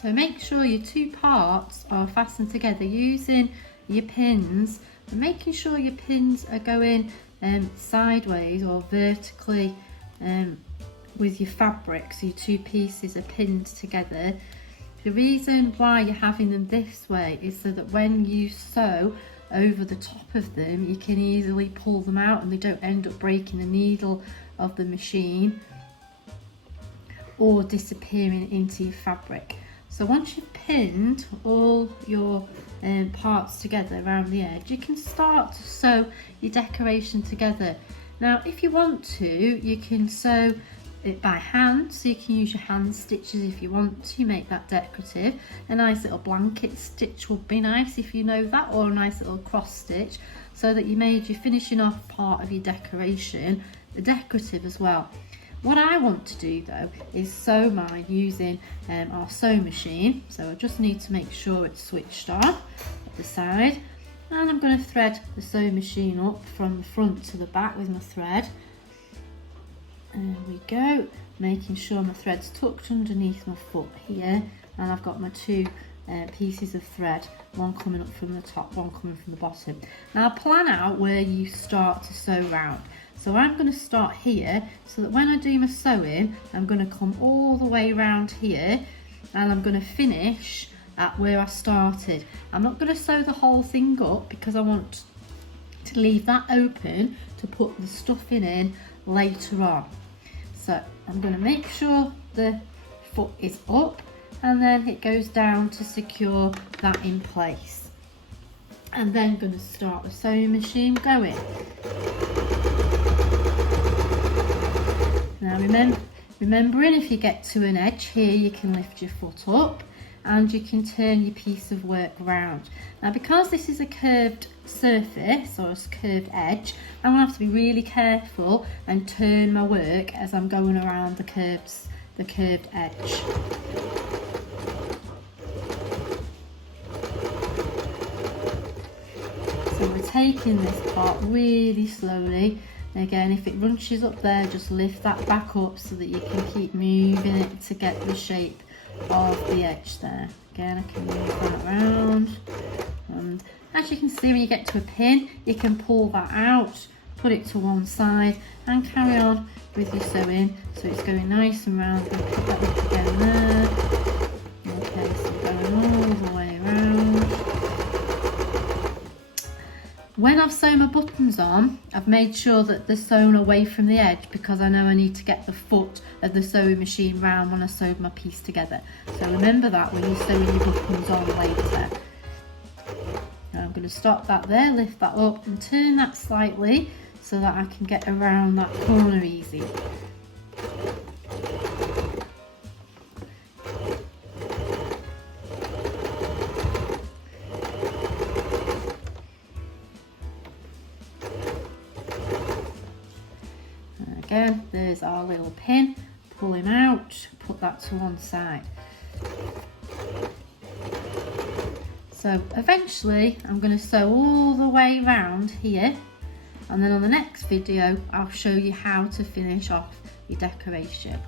So make sure your two parts are fastened together using your pins, and making sure your pins are going sideways or vertically with your fabric, so your two pieces are pinned together. The reason why you're having them this way is so that when you sew over the top of them, you can easily pull them out and they don't end up breaking the needle of the machine or disappearing into your fabric. So once you've pinned all your parts together around the edge, you can start to sew your decoration together. Now if you want to, you can sew it by hand, so you can use your hand stitches if you want to make that decorative. A nice little blanket stitch would be nice if you know that, or a nice little cross stitch, so that you made your finishing off part of your decoration decorative as well. What I want to do though is sew mine using our sewing machine. So I just need to make sure it's switched on at the side, and I'm going to thread the sewing machine up from the front to the back with my thread. There we go, making sure my thread's tucked underneath my foot here, and I've got my two pieces of thread, one coming up from the top, one coming from the bottom. Now plan out where you start to sew round. So I'm going to start here, so that when I do my sewing, I'm going to come all the way around here, and I'm going to finish at where I started. I'm not going to sew the whole thing up because I want to leave that open to put the stuffing in later on. So I'm going to make sure the foot is up, and then it goes down to secure that in place. And then I'm going to start the sewing machine going. Now remembering, if you get to an edge here, you can lift your foot up and you can turn your piece of work round. Now because this is a curved surface or a curved edge, I'm going to have to be really careful and turn my work as I'm going around the curved edge. So we're taking this part really slowly. Again, if it runches up there, just lift that back up so that you can keep moving it to get the shape of the edge there. Again, I can move that around. And as you can see, when you get to a pin, you can pull that out, put it to one side, and carry on with your sewing. So it's going nice and round. And put that up again there. Okay, so going all the way around. When I've sewn my buttons on, I've made sure that they're sewn away from the edge, because I know I need to get the foot of the sewing machine round when I sewed my piece together. So remember that when you're sewing your buttons on later. Now I'm going to stop that there, lift that up and turn that slightly so that I can get around that corner easy. Again, there's our little pin, pull him out, put that to one side. So eventually I'm going to sew all the way around here, and then on the next video I'll show you how to finish off your decoration.